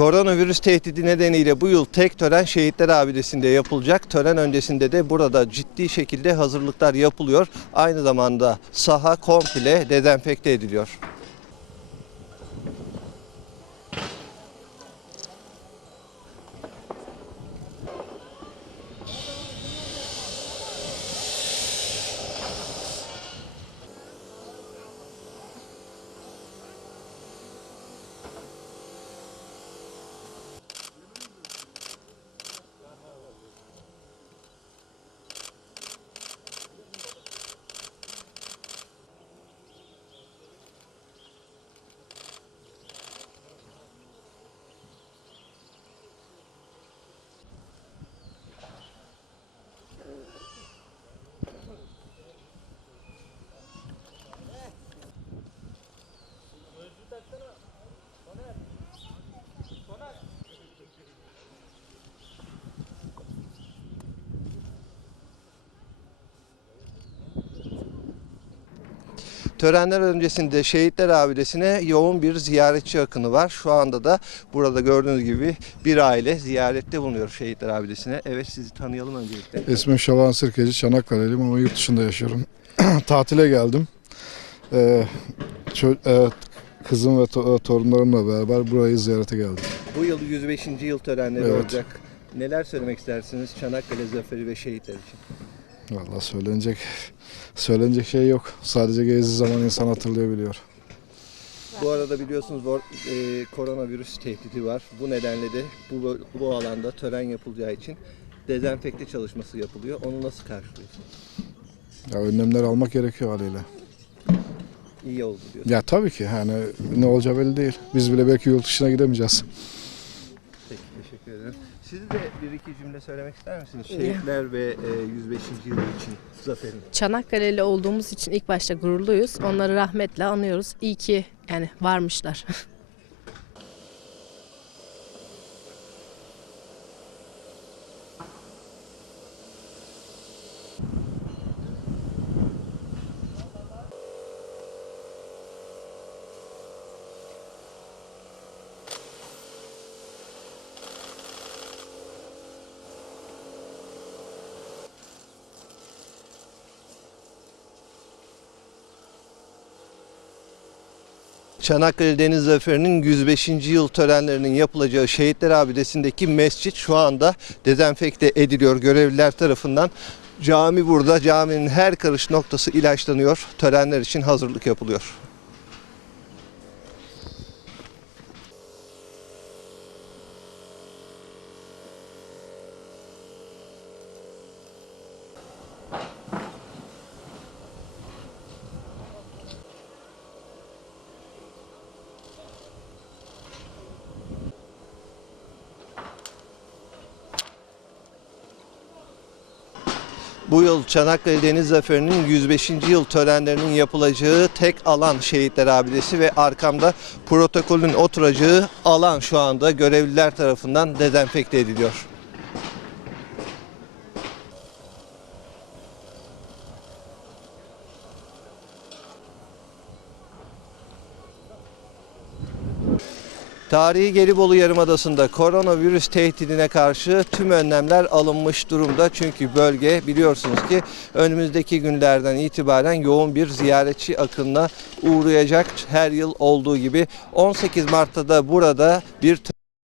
Koronavirüs tehdidi nedeniyle bu yıl tek tören Şehitler Abidesi'nde yapılacak. Tören öncesinde de burada ciddi şekilde hazırlıklar yapılıyor. Aynı zamanda saha komple dezenfekte ediliyor. Törenler öncesinde Şehitler Abidesi'ne yoğun bir ziyaretçi akını var. Şu anda da burada gördüğünüz gibi bir aile ziyarette bulunuyor Şehitler Abidesi'ne. Evet sizi tanıyalım öncelikle. İsmim Şaban Sirkeci, Çanakkale'liyim ama yurt dışında yaşıyorum. Tatile geldim. Ee, e, kızım ve to- torunlarımla beraber burayı ziyarete geldim. Bu yıl 105. yıl törenleri Evet. olacak. Neler söylemek istersiniz Çanakkale Zaferi ve şehitler için? Vallahi söylenecek söylenecek şey yok. Sadece gezdiği zaman insan hatırlayabiliyor. Bu arada biliyorsunuz e, koronavirüs tehdidi var. Bu nedenle de bu, bu alanda tören yapılacağı için dezenfekte çalışması yapılıyor. Onu nasıl karşılıyorsunuz? Ya önlemler almak gerekiyor haliyle. İyi oldu diyor. Ya tabii ki yani ne olacağı belli değil. Biz bile belki yurt dışına gidemeyeceğiz. Siz de bir iki cümle söylemek ister misiniz? Şehitler ve e, 105. yılı için zaferin. Çanakkale'li olduğumuz için ilk başta gururluyuz. Onları rahmetle anıyoruz. İyi ki yani varmışlar. Çanakkale Deniz Zaferi'nin 105. yıl törenlerinin yapılacağı Şehitler Abidesi'ndeki mescit şu anda dezenfekte ediliyor görevliler tarafından. Cami burada, caminin her karış noktası ilaçlanıyor. Törenler için hazırlık yapılıyor. Bu yıl Çanakkale Deniz Zaferi'nin 105. yıl törenlerinin yapılacağı tek alan Şehitler Abidesi ve arkamda protokolün oturacağı alan şu anda görevliler tarafından dezenfekte ediliyor. Tarihi Gelibolu Yarımadası'nda koronavirüs tehdidine karşı tüm önlemler alınmış durumda. Çünkü bölge biliyorsunuz ki önümüzdeki günlerden itibaren yoğun bir ziyaretçi akınına uğrayacak her yıl olduğu gibi. 18 Mart'ta da burada bir